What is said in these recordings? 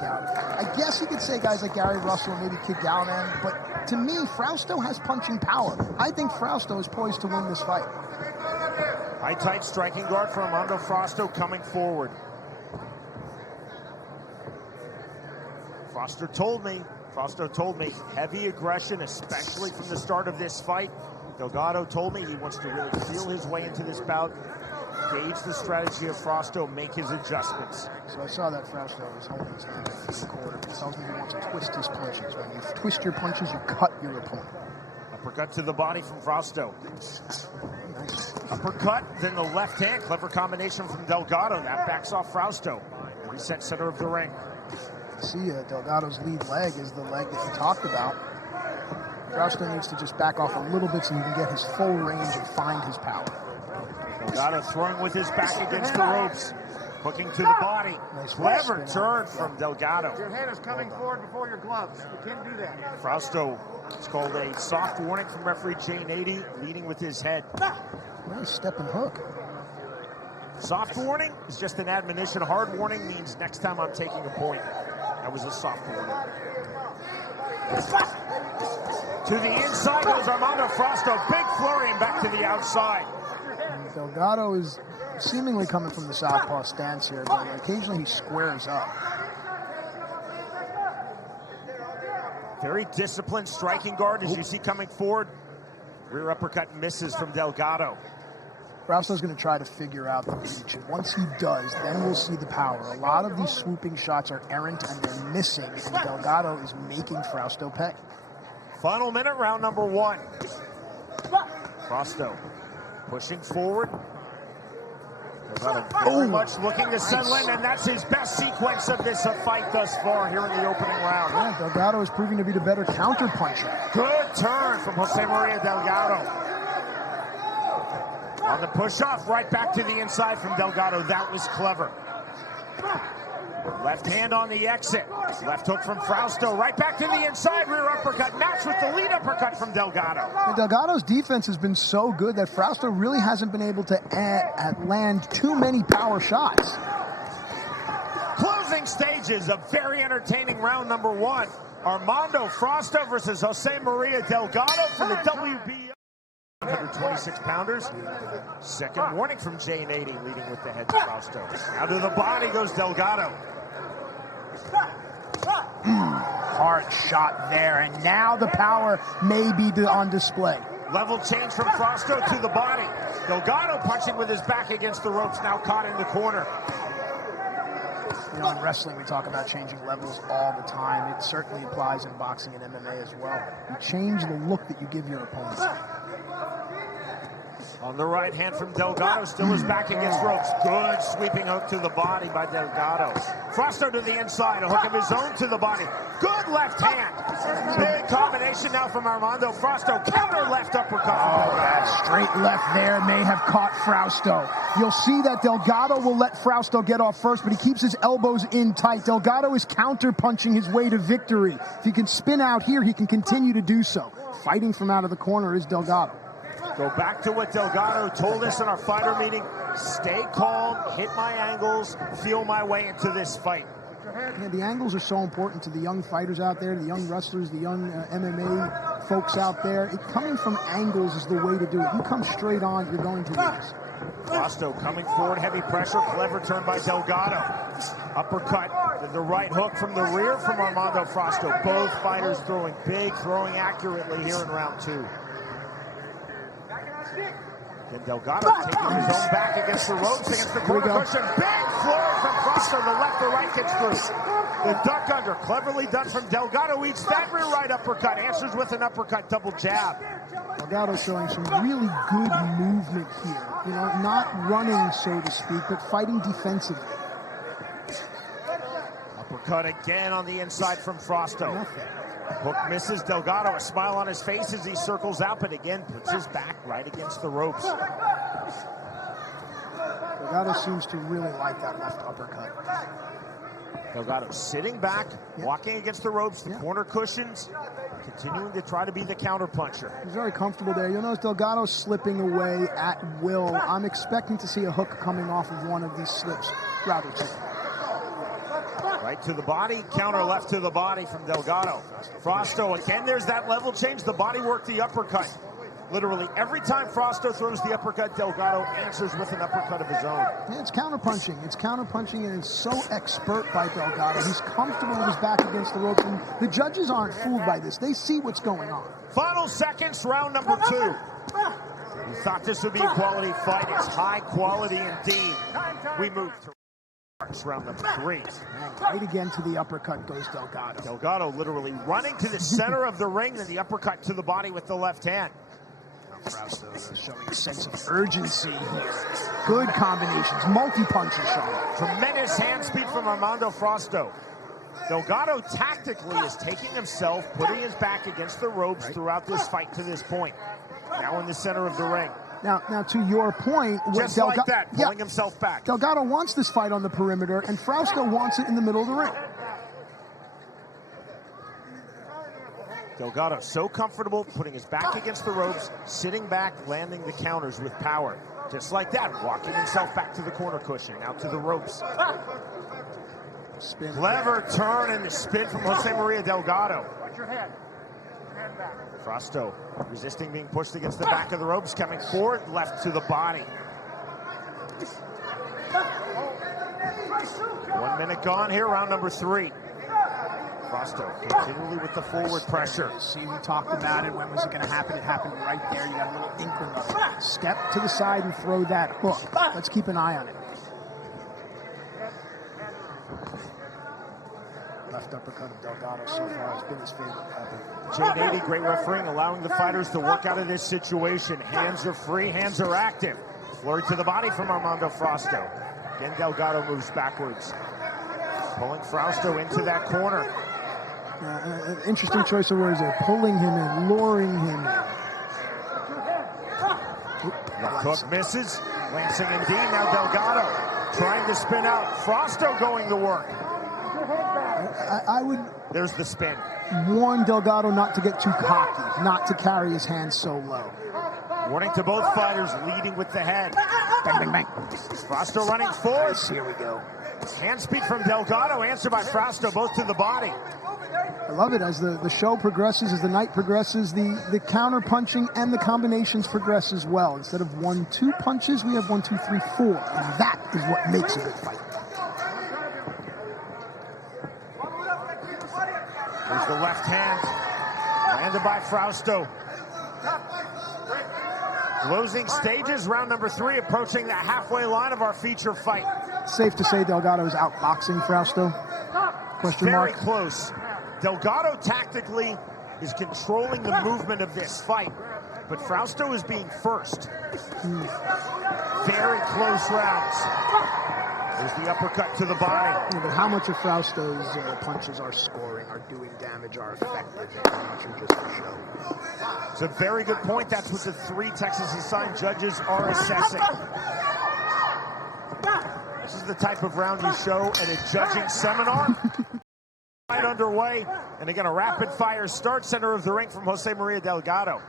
I guess you could say guys like Gary Russell, maybe Kid Gallivan, but to me, Frausto has punching power. I think Frausto is poised to win this fight. High tight striking guard for Armando Frausto coming forward. Frausto told me heavy aggression, especially from the start of this fight. Delgado told me he wants to really feel his way into this bout, gauge the strategy of Frausto, make his adjustments. So I saw that Frausto was holding his hand in the quarter. It tells me he wants to twist his punches. When you twist your punches, you cut your opponent. Uppercut to the body from Frausto. Nice. Uppercut, then the left hand. Clever combination from Delgado. That backs off Frausto. Reset center of the ring. See, Delgado's lead leg is the leg that you talked about. Frausto needs to just back off a little bit so he can get his full range and find his power. Delgado throwing with his back against the ropes. Hooking to the body. Nice clever turn from Delgado. Your head is coming forward before your gloves. You can't do that. Frausto, it's called a soft warning from referee Jane 80, leading with his head. Nice step and hook. Soft warning is just an admonition. Hard warning means next time I'm taking a point. That was a soft warning. To the inside goes Armando Frausto. Big flurry and back to the outside. And Delgado is seemingly coming from the southpaw stance here, but occasionally he squares up. Very disciplined striking guard, as you see coming forward. Rear uppercut misses from Delgado. Frausto's going to try to figure out the reach, and once he does, then we'll see the power. A lot of these swooping shots are errant and they're missing, and Delgado is making Frausto pay. Final minute, round number 1. Frausto pushing forward. Delgado very much looking to settle in, and that's his best sequence of this fight thus far here in the opening round. Yeah, Delgado is proving to be the better counter-puncher. Good turn from Jose Maria Delgado. On the push-off, right back to the inside from Delgado. That was clever. Left hand on the exit. Left hook from Frausto. Right back to the inside. Rear uppercut matched with the lead uppercut from Delgado. And Delgado's defense has been so good that Frausto really hasn't been able to land too many power shots. Closing stages of very entertaining round number 1. Armando Frausto versus Jose Maria Delgado for the WBO. 126-pounders. Second warning from Jane 80, leading with the head to Frausto. Now to the body goes Delgado. Hard shot there, and now the power may be on display. Level change from Frausto to the body. Delgado punching with his back against the ropes, now caught in the corner. You know, in wrestling, we talk about changing levels all the time. It certainly applies in boxing and MMA as well. You change the look that you give your opponents. On the right hand from Delgado, still his back against ropes. Good sweeping hook to the body by Delgado. Frausto to the inside, a hook of his own to the body. Good left hand. Big combination now from Armando Frausto. Counter left uppercut. Oh, that straight left there may have caught Frausto. You'll see that Delgado will let Frausto get off first, but he keeps his elbows in tight. Delgado is counter-punching his way to victory. If he can spin out here, he can continue to do so. Fighting from out of the corner is Delgado. Go back to what Delgado told us in our fighter meeting. Stay calm, hit my angles, feel my way into this fight. Yeah, the angles are so important to the young fighters out there, the young wrestlers, the young MMA folks out there. Coming from angles is the way to do it. You come straight on, you're going to lose. Frausto coming forward, heavy pressure, clever turn by Delgado. Uppercut to the right hook from the rear from Armando Frausto. Both fighters throwing big, throwing accurately here in round 2. Then Delgado taking his own back against the ropes, against the corner cushion. Big flurry from Frausto. The left, the right gets through. The duck under, cleverly done from Delgado. Eats that rear right uppercut. Answers with an uppercut, double jab. Delgado showing some really good movement here. You know, not running, so to speak, but fighting defensively. Uppercut again on the inside from Frausto. Hook misses. Delgado, a smile on his face as he circles out, but again puts his back right against the ropes. Delgado seems to really like that left uppercut. Delgado sitting back, walking against the ropes, the corner cushions, continuing to try to be the counterpuncher. He's very comfortable there. You'll notice Delgado slipping away at will. I'm expecting to see a hook coming off of one of these slips rather soon. Right to the body, counter left to the body from Delgado. Frausto, again, there's that level change. The body work, the uppercut. Literally every time Frausto throws the uppercut, Delgado answers with an uppercut of his own. Yeah, it's counterpunching. It's counterpunching, and it's so expert by Delgado. He's comfortable with his back against the ropes, and the judges aren't fooled by this. They see what's going on. Final seconds, round number 2. You thought this would be a quality fight. It's high quality indeed. We move to round number 3. Right again to the uppercut goes Delgado. Delgado literally running to the center of the ring, and the uppercut to the body with the left hand. Frausto showing a sense of urgency here. Good combinations, multi-punches showing. Tremendous hand speed from Armando Frausto. Delgado tactically is taking himself, putting his back against the ropes throughout this fight to this point. Now in the center of the ring. Now to your point, just like that, pulling himself back. Delgado wants this fight on the perimeter, and Frausto wants it in the middle of the ring. Delgado so comfortable, putting his back against the ropes, sitting back, landing the counters with power. Just like that, walking himself back to the corner cushion, now to the ropes. Spin. Clever turn and the spin from Jose Maria Delgado. Watch your head. Hand back. Frausto resisting being pushed against the back of the ropes, coming forward, left to the body. 1 minute gone here, round number 3. Frausto continually with the forward pressure. See, we talked about it. When was it going to happen? It happened right there. You got a little inkling of it. Step to the side and throw that hook. Let's keep an eye on it. Left uppercut of Delgado so far has been his favorite weapon. J80, great refereeing, allowing the fighters to work out of this situation. Hands are free, hands are active. Flurry to the body from Armando Frausto. Again, Delgado moves backwards. Pulling Frausto into that corner. An interesting choice of words there. Pulling him in, luring him in. Left hook misses. Lancing indeed. Now Delgado trying to spin out. Frausto going to work. I would... There's the spin. Warn Delgado not to get too cocky, not to carry his hands so low. Warning to both fighters, leading with the head. Bang, bang, bang. Frausto running forward. Here we go. Hand speed from Delgado, answered by Frausto, both to the body. I love it as the show progresses, as the night progresses, the counter punching and the combinations progress as well. Instead of 1-2 punches, we have 1, 2, 3, 4. And that is what makes a good fight. Here's the left hand, landed by Frausto. Closing stages, round number 3, approaching the halfway line of our feature fight. Safe to say Delgado is outboxing Frausto? Question mark. Very close. Delgado tactically is controlling the movement of this fight, but Frausto is being first. Very close rounds. There's the uppercut to the body. Yeah, but how much of Frausto's punches are scoring, are doing damage, are effective, and how much are just for show? It's a very good point. That's what the 3 Texas assigned judges are assessing. This is the type of round you show at a judging seminar. Fight underway, and again a rapid fire start, center of the ring from Jose Maria Delgado.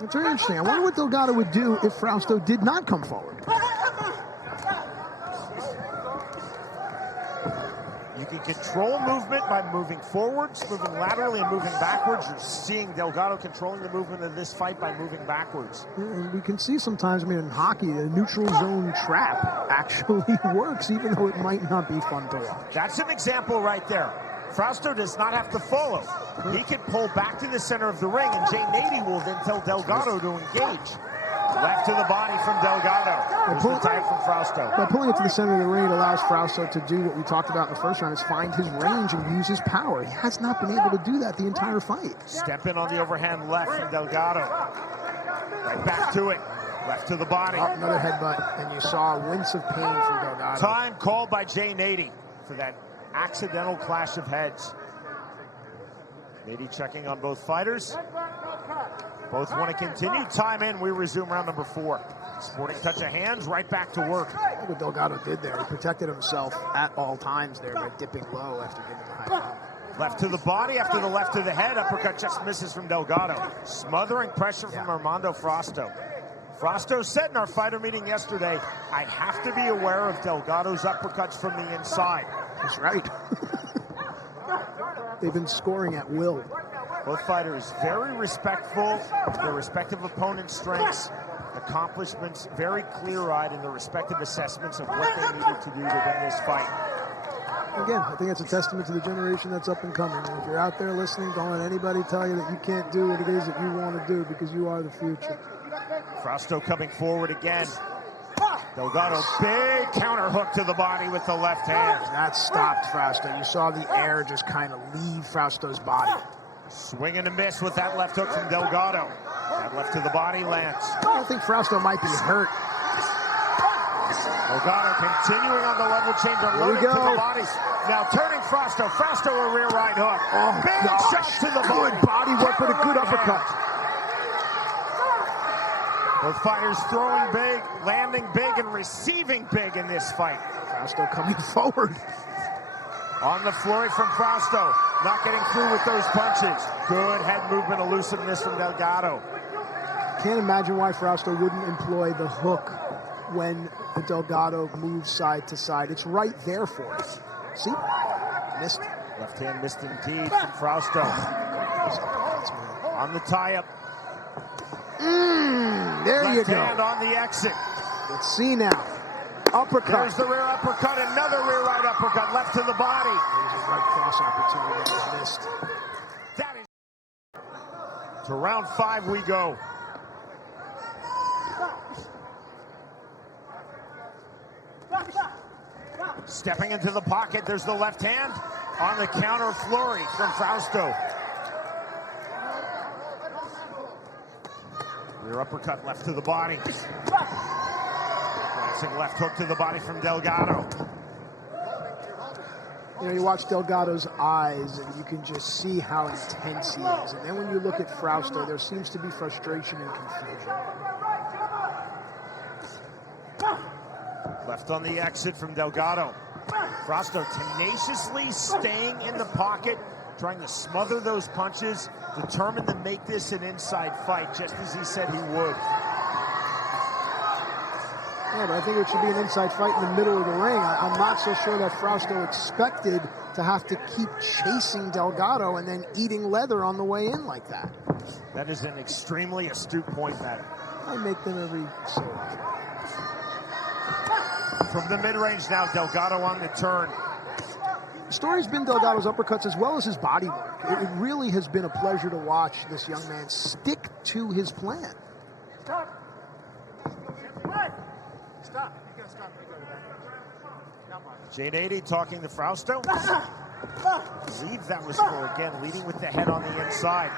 It's very interesting. I wonder what Delgado would do if Frausto did not come forward. You can control movement by moving forwards, moving laterally, and moving backwards. You're seeing Delgado controlling the movement of this fight by moving backwards. We can see sometimes, in hockey, the neutral zone trap actually works, even though it might not be fun to watch. That's an example right there. Frausto does not have to follow. He can pull back to the center of the ring, and J80 will then tell Delgado to engage. Left to the body from Delgado. There's the type from Frausto. By pulling it to the center of the ring, it allows Frausto to do what we talked about in the first round, is find his range and use his power. He has not been able to do that the entire fight. Step in on the overhand left from Delgado. Right back to it. Left to the body. Oh, another headbutt, and you saw a wince of pain from Delgado. Time called by J80 for that accidental clash of heads. Nady checking on both fighters. Both want to continue. Time in. We resume round number 4. Sporting touch of hands. Right back to work. Look what Delgado did there. He protected himself at all times there by dipping low after getting the high power. Left to the body after the left to the head. Uppercut just misses from Delgado. Smothering pressure from Armando Frausto. Frausto said in our fighter meeting yesterday, I have to be aware of Delgado's uppercuts from the inside. That's right. They've been scoring at will. Both fighters very respectful of their respective opponent's strengths, accomplishments, very clear-eyed in their respective assessments of what they needed to do to win this fight. Again, I think that's a testament to the generation that's up and coming. And if you're out there listening, don't let anybody tell you that you can't do what it is that you want to do, because you are the future. Frausto coming forward again. Delgado, big counter hook to the body with the left hand. That stopped Frausto. You saw the air just kind of leave Frausto's body. Swing and a miss with that left hook from Delgado. That left to the body lands. I think Frausto might be hurt. Delgado continuing on the level change, unloading to the bodies. Now turning Frausto. Frausto a rear right hook. Oh, big shot to the body. Good body work with a good uppercut. Both fighters throwing big, landing big, and receiving big in this fight. Frausto coming forward. On the flurry from Frausto. Not getting through with those punches. Good head movement, elusiveness from Delgado. Can't imagine why Frausto wouldn't employ the hook when the Delgado moves side to side. It's right there for us. See? Missed. Left hand missed indeed from Frausto. On the tie-up. There you go. Left hand on the exit. Let's see now. Uppercut. There's the rear uppercut. Another rear right uppercut. Left to the body. There's a right cross opportunity that was missed. That is... To round 5 we go. Stepping into the pocket. There's the left hand. On the counter flurry from Frausto. Rear uppercut left to the body. Glancing left hook to the body from Delgado. You know, you watch Delgado's eyes and you can just see how intense he is. And then when you look at Frausto, there seems to be frustration and confusion. Left on the exit from Delgado. Frausto tenaciously staying in the pocket, trying to smother those punches, determined to make this an inside fight, just as he said he would. Yeah, but I think it should be an inside fight in the middle of the ring. I'm not so sure that Frausto expected to have to keep chasing Delgado and then eating leather on the way in like that. That is an extremely astute point, Matt. I make them every so often. From the mid-range now, Delgado on the turn. The story's been Delgado's uppercuts as well as his body work. It really has been a pleasure to watch this young man stick to his plan. Stop. Stop. You gotta stop. You go to that. Jade 80 talking to Frausto. I believe that was for, again, leading with the head on the inside.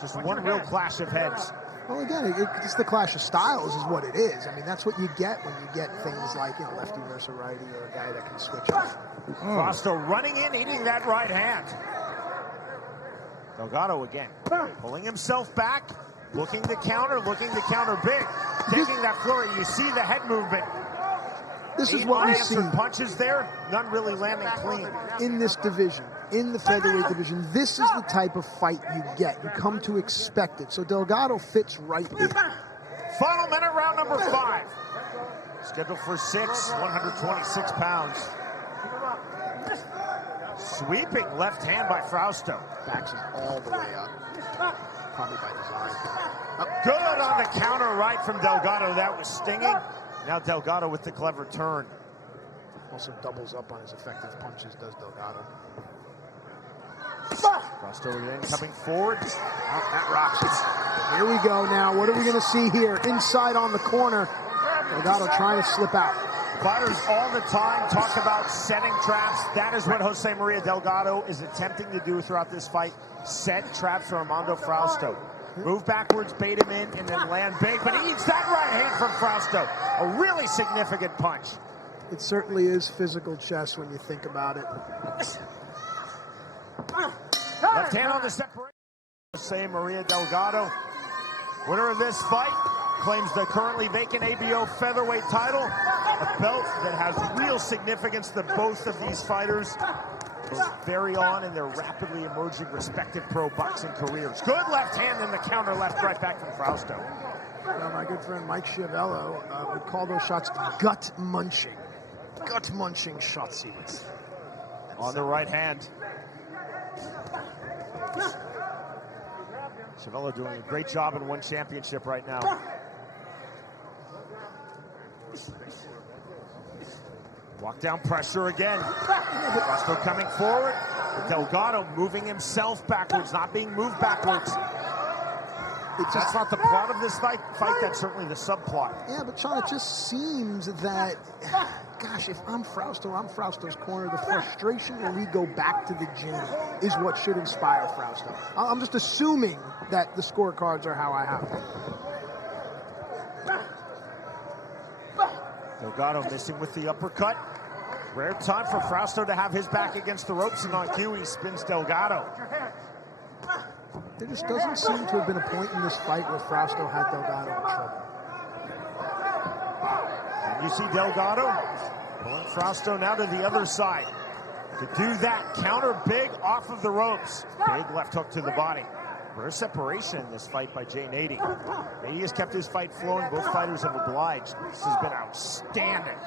Just one real clash of heads. Well, again, it's the clash of styles is what it is. I mean, that's what you get when you get things like, you know, lefty versus righty, or a guy that can switch off. Frausto running in, eating that right hand. Delgado again, pulling himself back, looking to counter big. Taking that flurry, you see the head movement. This is what we see punches there, none really landing clean. In this division, in the featherweight division. This is the type of fight you get. You come to expect it. So Delgado fits right in. Final minute, round number 5. Scheduled for 6, 126 pounds. Sweeping left hand by Frausto. Backs him all the way up. Probably by design. Good on the counter right from Delgado. That was stinging. Now Delgado with the clever turn. Also doubles up on his effective punches, does Delgado. Frausto again coming forward. Oh, that rocks it. Here we go now. What are we going to see here? Inside on the corner. Delgado trying to slip out. Fighters all the time talk about setting traps. That is what Jose Maria Delgado is attempting to do throughout this fight. Set traps for Armando Frausto. Move backwards, bait him in, and then land big. But he eats that right hand from Frausto. A really significant punch. It certainly is physical chess when you think about it. Left hand on the separation. Jose Maria Delgado, winner of this fight, claims the currently vacant ABO featherweight title, a belt that has real significance to both of these fighters. Very on in their rapidly emerging respective pro boxing careers. Good left hand and the counter left right back from Frausto. Well, my good friend Mike Schiavello would call those shots gut munching. gut-munching shots he was. On the right hand. Cervello doing a great job in one championship right now. Walk down pressure again. Frausto coming forward. Delgado moving himself backwards, not being moved backwards. That's not the plot of this fight. That's certainly the subplot. Yeah, but Sean, it just seems that, gosh, if I'm Frausto, I'm Frausto's corner. The frustration when we go back to the gym is what should inspire Frausto. I'm just assuming that the scorecards are how I have them. Delgado missing with the uppercut. Rare time for Frausto to have his back against the ropes, and on cue he spins Delgado. There just doesn't seem to have been a point in this fight where Frausto had Delgado in trouble. And you see Delgado pulling Frausto now to the other side. To do that, counter big off of the ropes. Big left hook to the body. Rare separation in this fight by Jay Nady. Nady has kept his fight flowing. Both fighters have obliged. This has been outstanding.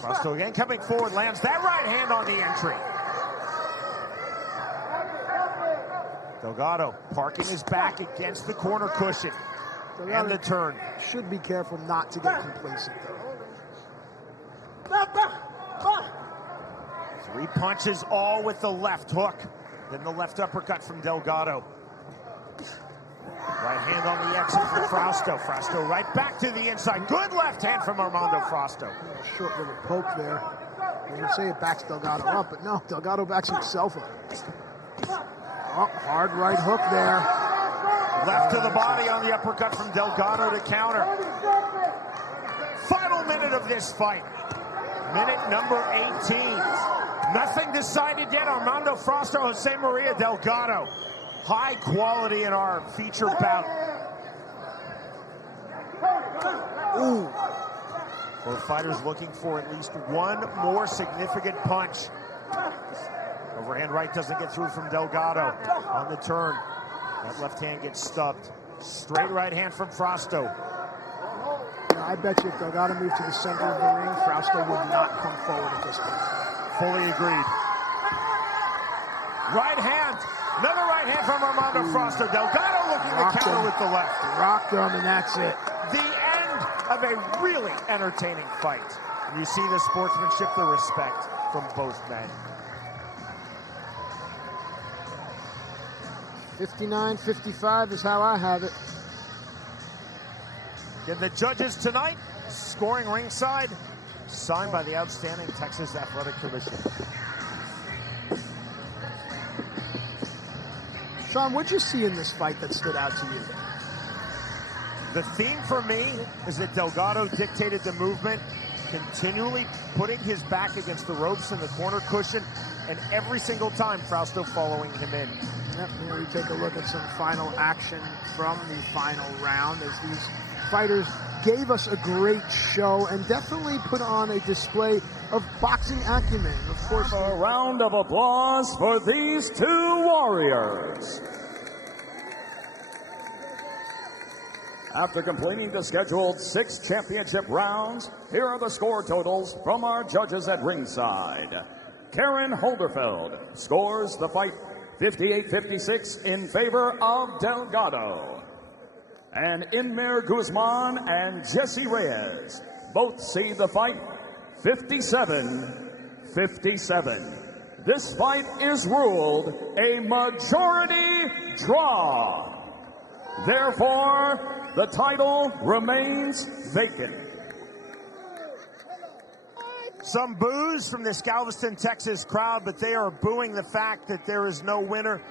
Frausto again coming forward, lands that right hand on the entry. Delgado parking his back against the corner cushion. Delgado and the turn. Should be careful not to get complacent, though. 3 punches, all with the left hook. Then the left uppercut from Delgado. Right hand on the exit for Frausto. Frausto right back to the inside. Good left hand from Armando Frausto. Short little poke there. I would say it backs Delgado up, but no, Delgado backs himself up. Oh, hard right hook there. Left to the body on the uppercut from Delgado to counter. Final minute of this fight. Minute number 18. Nothing decided yet. Armando Frausto, Jose Maria Delgado. High quality in our feature bout. Ooh. Both fighters looking for at least one more significant punch. Overhand right doesn't get through from Delgado. On the turn, that left hand gets stubbed. Straight right hand from Frausto. I bet you if Delgado moved to the center of the ring, Frausto would not come forward at this point. Fully agreed. Right hand. Another right hand from Armando Frausto. Delgado looking to counter with the left. Rocked him, and that's it. The end of a really entertaining fight. And you see the sportsmanship, the respect from both men. 59-55 is how I have it. And the judges tonight, scoring ringside, signed by the outstanding Texas Athletic Commission. Sean, what'd you see in this fight that stood out to you? The theme for me is that Delgado dictated the movement, continually putting his back against the ropes and the corner cushion, and every single time Frausto following him in. Yep, here we take a look at some final action from the final round as these fighters gave us a great show and definitely put on a display of boxing acumen. Of course, a round of applause for these two warriors. After completing the scheduled 6 championship rounds, here are the score totals from our judges at ringside. Karen Holderfeld scores the fight 58-56 in favor of Delgado. And Inmer Guzman and Jesse Reyes both see the fight 57-57. This fight is ruled a majority draw. Therefore, the title remains vacant. Some boos from this Galveston, Texas crowd, but they are booing the fact that there is no winner.